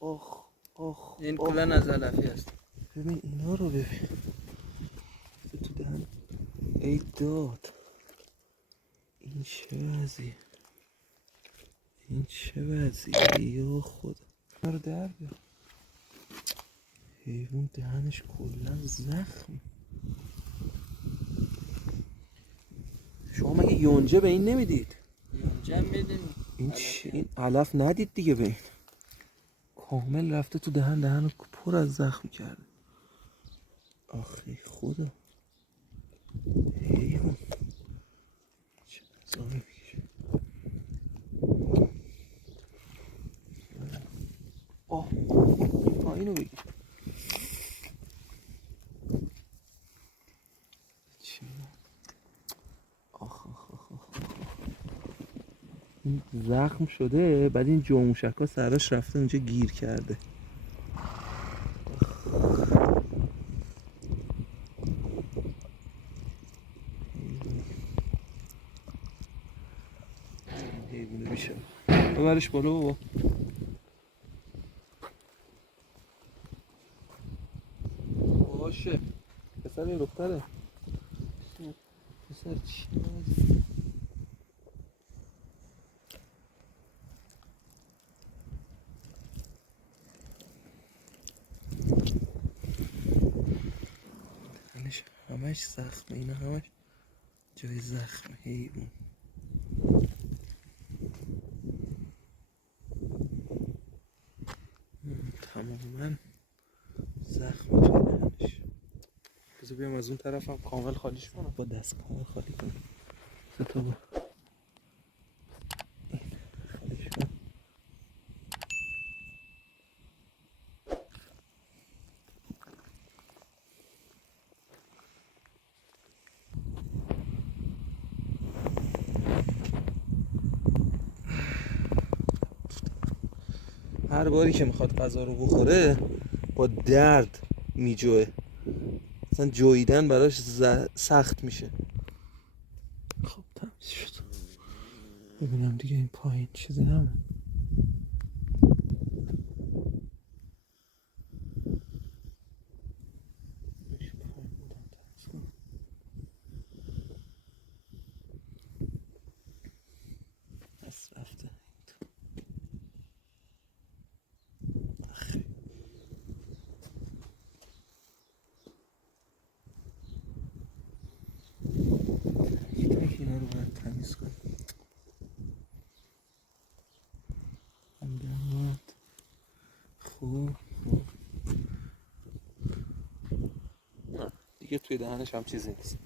آخ آخ این آخ. کلا از علفی است. ببین اینا رو ببین تو دهن. ای داد، این چه وضعیه، این چه وضعیه یا خدا. اینا رو در بیار. حیوان دهنش کلا زخم. شما مگه یونجه به این نمیدید؟ یونجه میدیم. این چی؟ این علف ندید دیگه به این. کامل رفته تو دهن پر از زخم کرده. آخه خدا، حیوان چه نظامی میکشه. آه این پایینو بگیر. چی؟ آخ آخ آخ آخ. این زخم شده، بعد این جوموشک ها سراش رفته اونجا گیر کرده. حیوانه بیشه. ببرش بالا بابا. باشه پسر یا دختره؟ پسر چی هست؟ همش زخمه، اینا همش جای زخمه. حیوان تماما زخم توی دهنش. بذار بیام از اون طرف هم کامل خالیش کنم. با دست کامل خالی کنم. تو با خالیش کنم. هر باری که میخواد غذا رو بخوره با درد میجوه. مثلا جویدن براش سخت میشه. خب تموم شد. ببینم دیگه این پایین چیزی نمون. بس رفته. تک اینا رو باید تمیز کنم. خوب نه دیگه توی دهنش هم چیزی نیست.